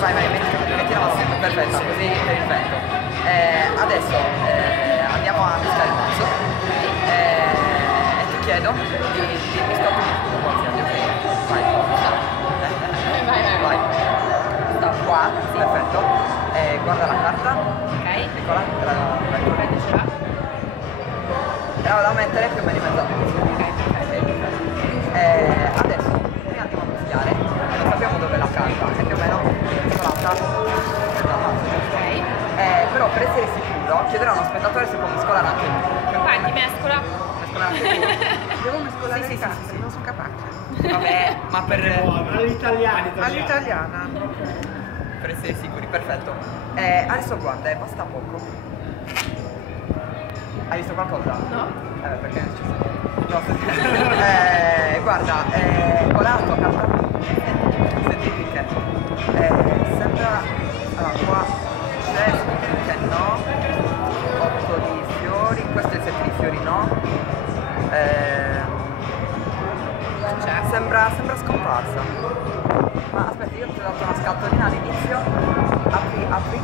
vai, metti la massima, perfetto, così per il vento. Adesso andiamo a mischiare il mazzo e ti chiedo di stop un po', vai. Vai. Sta qua, sì. Perfetto. Guarda la carta. Ok. Eccola, Perfetto, ce l'ha. Era da mettere più o meno in mezzo a me. Ok, perfetto. Adesso noi andiamo a mischiare e non sappiamo dove è la carta, è più o meno mescolata nella mazza. Ok. Però per essere sicuro chiederò a uno spettatore se può mescolare anche lui. Quanti mescola? Mescolare anche tu? Devo mescolare Sì, le sì, carte, sì, sì. non sono capace. Vabbè, ma All'italiana. per essere sicuri, perfetto. Adesso guarda, basta poco. Hai visto qualcosa? No. Perché non ci sono. No, guarda, qual è la tua carta? Senti che sembra. Allora, qua c'è che no. 8 di fiori, questo è il 7 di fiori, no. Sembra scomparsa. Ma aspetta, io ti ho dato una scatolina all'inizio. Apri.